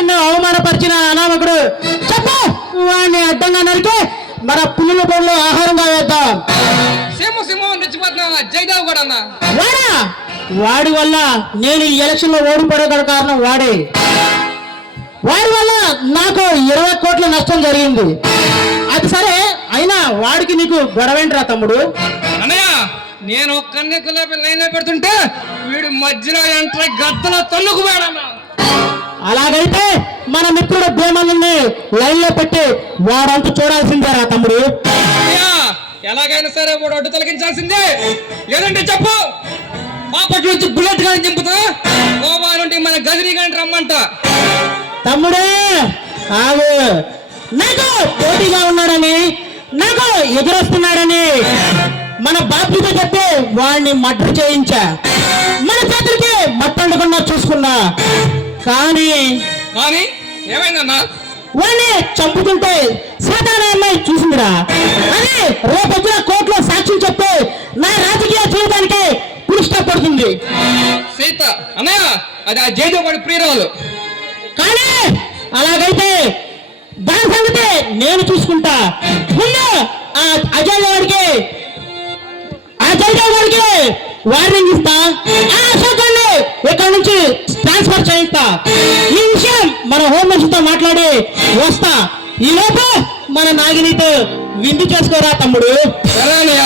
నిన్ను అవమానపరిచిన అనామకుడు చెప్పు, వాడిని అడ్డంగా నరికి మన పుల్లుల పొలంలో ఆహారంగా వేద్దాం. జైదావ్ కూడా అన్న వాడా? వాడి వల్ల నేను ఈ ఎలక్షన్ లో ఓడిపోవడం కారణం వాడే. వాడి వల్ల నాకు 20 కోట్ల నష్టం జరిగింది. అది సరే, అయినా వాడికి నీకు గొడవేంట్రా తమ్ముడు? అన్నయ్య, నేను ఒక్కనే లైన్ లో పెడుతుంటే వీడు మధ్యలో ఎంట్రీ గద్దలో తన్నుకుపోయాడన్నా. అలాగైతే మన మిత్రుడు భీమల్ని లైన్ లో పెట్టి వాడంతా చూడాల్సిందేరా తమ్ముడు. ఎలాగైనా సరే వాడు అడ్డు తొలగించాల్సిందే, లేదంటే చెప్పు బాపట్ల నుంచి బుల్లెట్ గాని దింపుతా, గోవా నుండి మన గజనీ గాని రమ్మంట. తమ్ముడే ఆగు, నాకు పోటీగా ఉన్నాడని, నాకు ఎదురొస్తున్నాడని మన బాధ్యత చెప్పి వాడిని మర్డర్ చేయించా. మన చేతులకి మట్టండకుండా చూసుకున్నా. కానీ ఏమైందన్నా? వాడిని చంపుతుంటే సీతానే అమ్మాయి చూసిందిరా. అని రేపొచ్చిన కోర్టులో సాక్ష్యం చెప్తే నా రాజకీయ జీవితానికి పురుష్టపడుతుంది. సీత అన్నయ్య, అది ఆ జైలు వాడి ప్రియురాలు. కానీ అలాగైతే దాని సంగతి నేను చూసుకుంటా. ముందు ఆ అజయ్ వాడికి వార్నింగ్ ఇస్తా. ఆ అశోకాన్ని ఇక్కడి నుంచి ట్రాన్స్ఫర్ చేయిస్తా. ఈ విషయం మన హోం మినిస్టర్తో మాట్లాడి వస్తా. ఈ లోపు మన నాగినితో విందు చేసుకోరా తమ్ముడు. సరే అన్నయ్య.